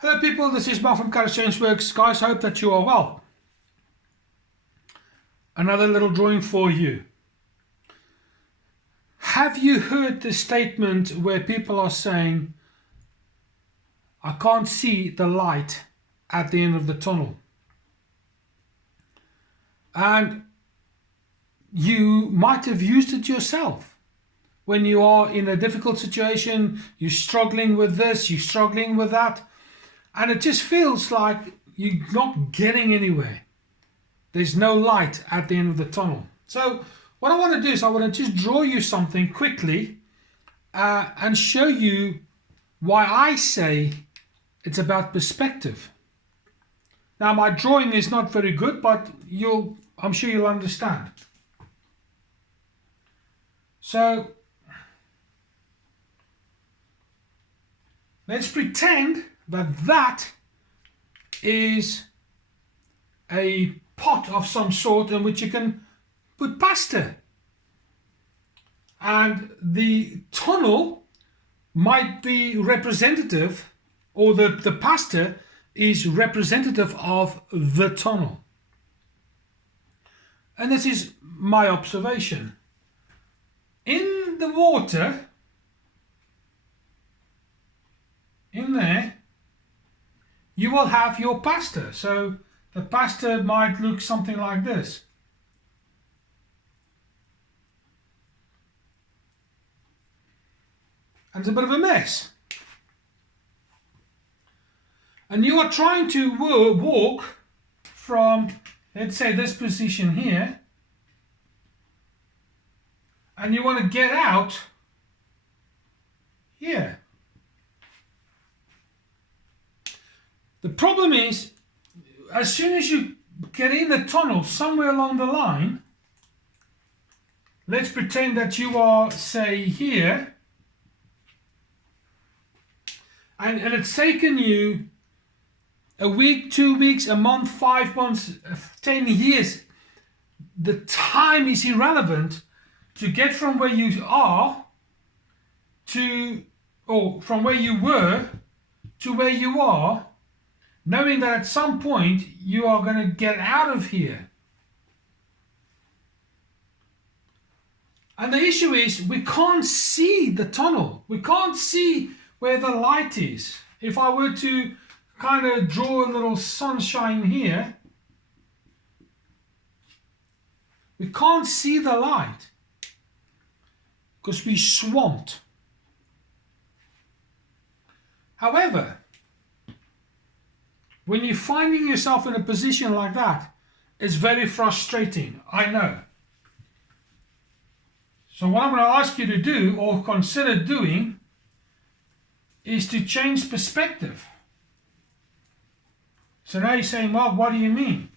Hello people, this is Mark from KharisChangeWorks. Guys, hope that you are well. Another little drawing for you. Have you heard the statement where people are saying, I can't see the light at the end of the tunnel? And you might have used it yourself. When you are in a difficult situation, you're struggling with this, you're struggling with that, and it just feels like you're not getting anywhere. There's no light at the end of the tunnel. So what I want to do is I want to just draw you something quickly and show you why I say it's about perspective. Now my drawing is not very good, but I'm sure you'll understand. So let's pretend that is a pot of some sort in which you can put pasta, and the tunnel might be representative, or the pasta is representative of the tunnel. And this is my observation. In the water, in there, you will have your pasta. So the pasta might look something like this. And it's a bit of a mess. And you are trying to walk from, let's say, this position here, and you want to get out here. The problem is, as soon as you get in the tunnel somewhere along the line, let's pretend that you are, say, here, and it's taken you a week, 2 weeks, a month, 5 months, 10 years. The time is irrelevant to get from where you are to, or from where you were to where you are, knowing that at some point you are going to get out of here. And the issue is we can't see the tunnel. We can't see where the light is. If I were to kind of draw a little sunshine here, we can't see the light because we're swamped. However, when you're finding yourself in a position like that, it's very frustrating, I know. So what I'm going to ask you to do, or consider doing, is to change perspective. So now you're saying, Mark, what do you mean?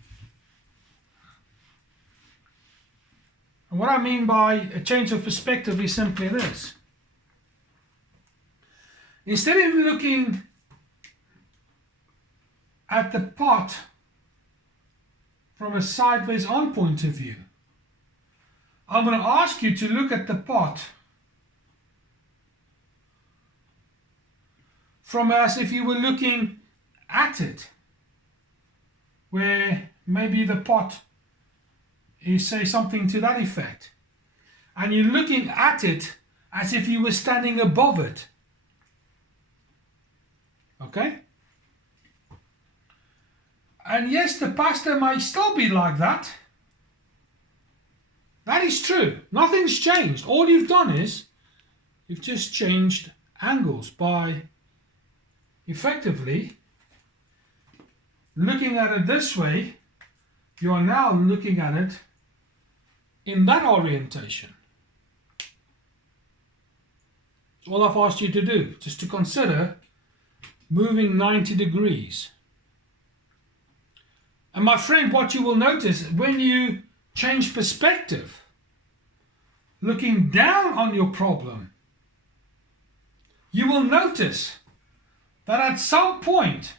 And what I mean by a change of perspective is simply this. Instead of looking at the pot from a sideways on point of view, I'm going to ask you to look at the pot from as if you were looking at it, where maybe the pot is, say, something to that effect, and you're looking at it as if you were standing above it. Okay? And yes, the pasta might still be like that. That is true. Nothing's changed. All you've done is you've just changed angles by effectively looking at it this way. You are now looking at it in that orientation. That's all I've asked you to do, just to consider moving 90 degrees. And my friend, what you will notice when you change perspective, looking down on your problem, you will notice that at some point,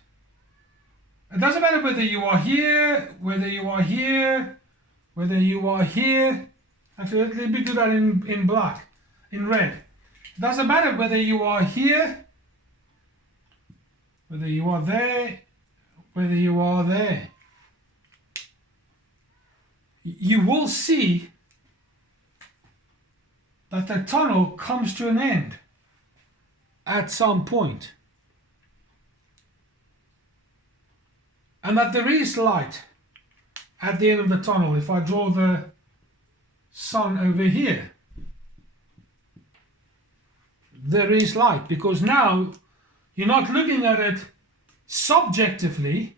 it doesn't matter whether you are here, whether you are here, whether you are here. Actually, let me do that in black, in red. It doesn't matter whether you are here, whether you are there, whether you are there, you will see that the tunnel comes to an end at some point, and that there is light at the end of the tunnel. If I draw the sun over here, there is light, because now you're not looking at it subjectively,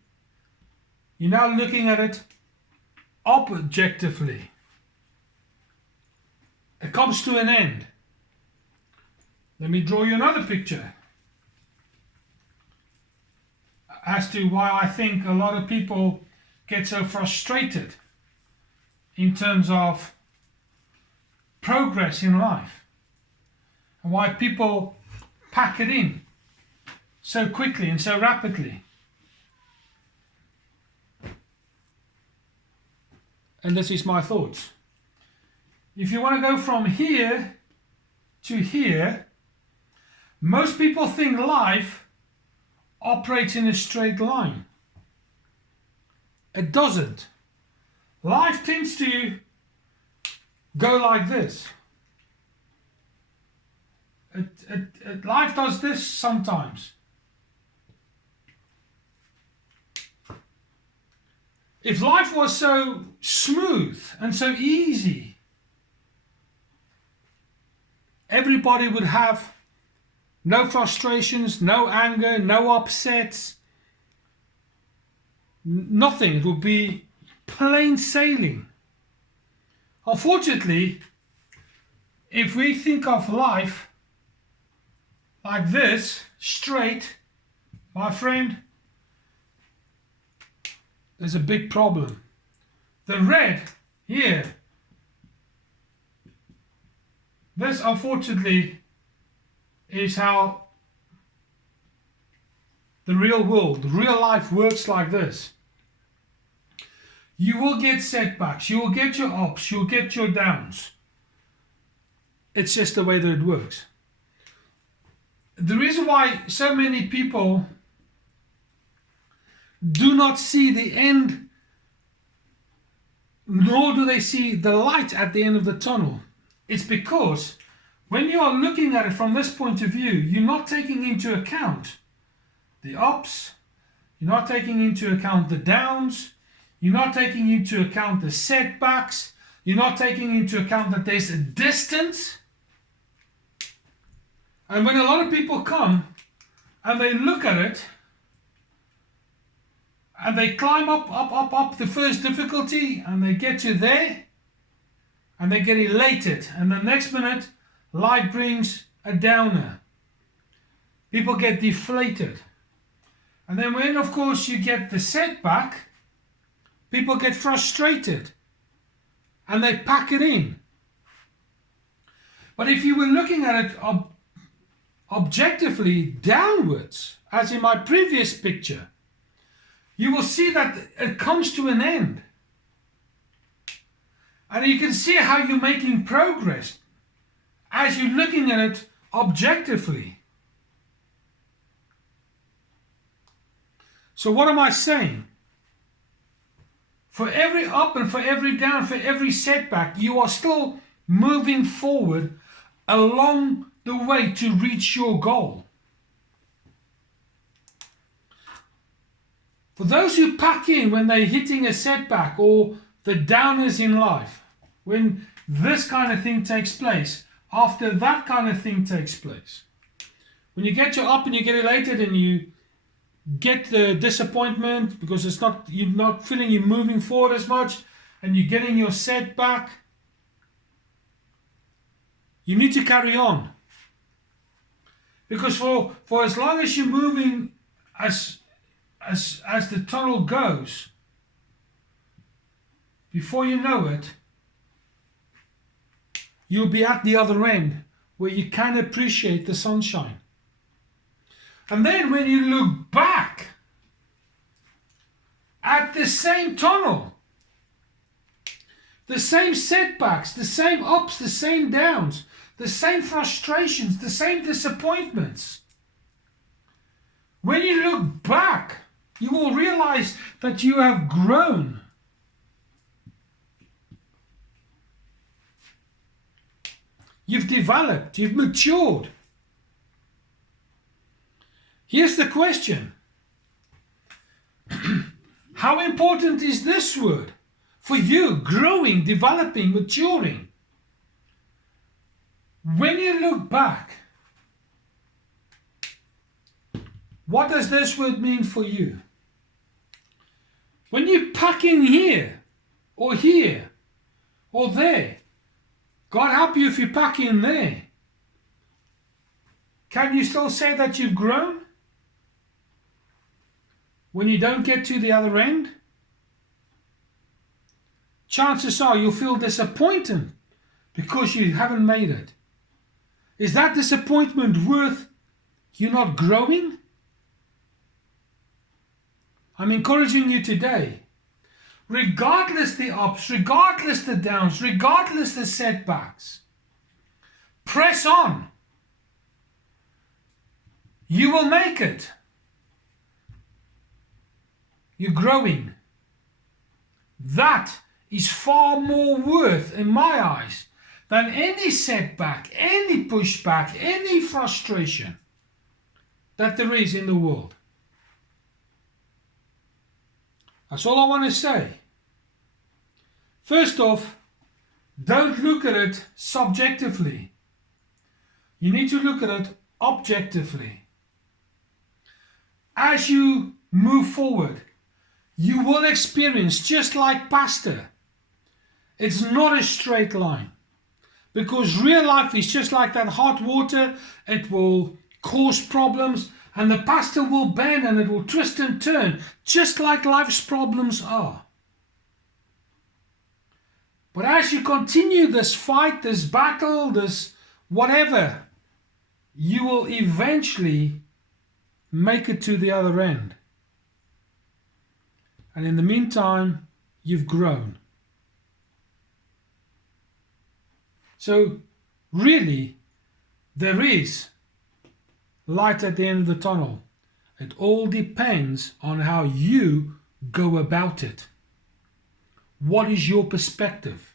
you're now looking at it objectively. It comes to an end. Let me draw you another picture as to why I think a lot of people get so frustrated in terms of progress in life, and why people pack it in so quickly and so rapidly. And this is my thoughts. If you want to go from here to here, most people think life operates in a straight line. It doesn't. Life tends to go like this. Life does this sometimes. If life was so smooth and so easy, everybody would have no frustrations, no anger, no upsets, nothing. It would be plain sailing. Unfortunately, if we think of life like this, straight, my friend, there's a big problem. The red here, this unfortunately is how the real world, real life works like this. You will get setbacks, you will get your ups, you'll get your downs. It's just the way that it works. The reason why so many people do not see the end, nor do they see the light at the end of the tunnel, it's because when you are looking at it from this point of view, you're not taking into account the ups, you're not taking into account the downs, you're not taking into account the setbacks, you're not taking into account that there's a distance. And when a lot of people come and they look at it and they climb up the first difficulty and they get to there and they get elated, and the next minute life brings a downer. People get deflated. And then when of course you get the setback, people get frustrated and they pack it in. But if you were looking at it objectively downwards, as in my previous picture, you will see that it comes to an end. And you can see how you're making progress as you're looking at it objectively. So what am I saying? For every up and for every down, for every setback, you are still moving forward along the way to reach your goal. For those who pack in when they're hitting a setback or the downers in life, when this kind of thing takes place, after that kind of thing takes place, when you get your up and you get elated and you get the disappointment because you're not feeling you're moving forward as much, and you're getting your setback, you need to carry on. Because for as long as you're moving as the tunnel goes, before you know it, you'll be at the other end where you can appreciate the sunshine. And then when you look back at the same tunnel, the same setbacks, the same ups, the same downs, the same frustrations, the same disappointments, When you look back, you will realize that you have grown. You've developed, you've matured. Here's the question. How important is this word for you? Growing, developing, maturing. When you look back, what does this word mean for you? When you pack in here or there, God help you if you pack in there. Can you still say that you've grown? When you don't get to the other end? Chances are you'll feel disappointed because you haven't made it. Is that disappointment worth you not growing? I'm encouraging you today, regardless the ups, regardless the downs, regardless the setbacks, press on. You will make it. You're growing. That is far more worth in my eyes than any setback, any pushback, any frustration that there is in the world. That's all I want to say. First off, don't look at it subjectively. You need to look at it objectively. As you move forward, you will experience, just like pastor, it's not a straight line. Because real life is just like that hot water. It will cause problems, and the pastor will bend and it will twist and turn, just like life's problems are. But as you continue this fight, this battle, this whatever, you will eventually make it to the other end. And in the meantime, you've grown. So really, there is light at the end of the tunnel. It all depends on how you go about it. What is your perspective?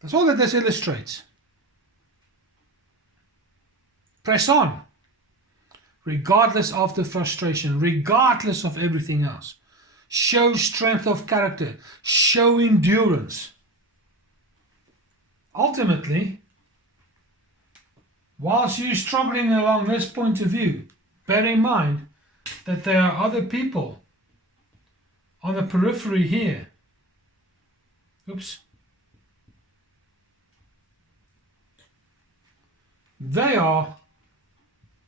That's all that this illustrates. Press on, regardless of the frustration, regardless of everything else. Show strength of character. Show endurance. Ultimately, whilst you're struggling along this point of view, bear in mind that there are other people on the periphery here. Oops. They are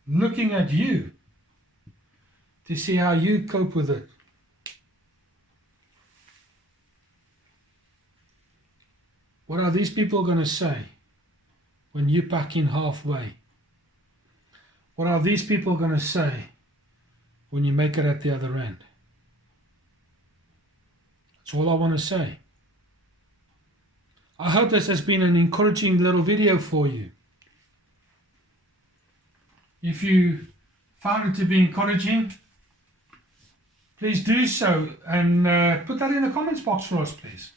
looking at you to see how you cope with it. What are these people going to say when you pack in halfway? What are these people going to say when you make it at the other end? That's all I want to say. I hope this has been an encouraging little video for you. If you found it to be encouraging, please do so and put that in the comments box for us, please.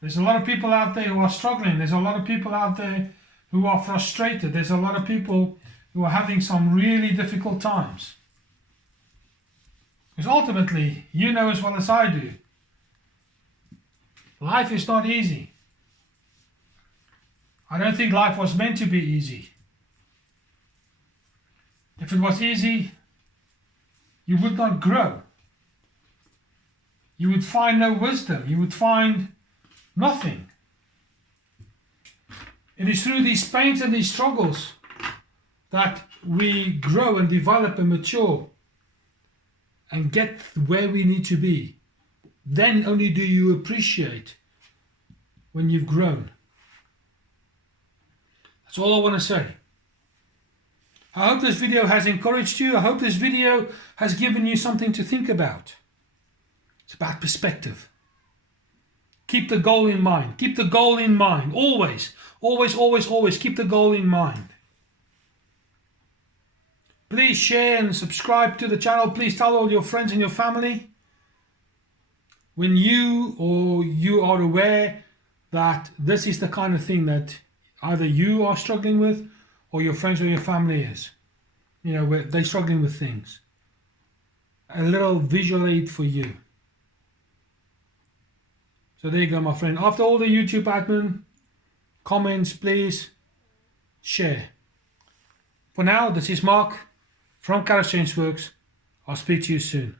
There's a lot of people out there who are struggling. There's a lot of people out there who are frustrated. There's a lot of people who are having some really difficult times. Because ultimately, you know as well as I do, life is not easy. I don't think life was meant to be easy. If it was easy, you would not grow. You would find no wisdom. You would find nothing. It is through these pains and these struggles that we grow and develop and mature and get where we need to be. Then only do you appreciate when you've grown. That's all I want to say. I hope this video has encouraged you. I hope this video has given you something to think about. It's about perspective. Keep the goal in mind. Keep the goal in mind. Always, always, always, always keep the goal in mind. Please share and subscribe to the channel. Please tell all your friends and your family. When you are aware that this is the kind of thing that either you are struggling with or your friends or your family is. You know, where they're struggling with things. A little visual aid for you. So there you go, my friend. After all the YouTube admin comments, please share. For now, this is Mark from KharisChangeWorks. I'll speak to you soon.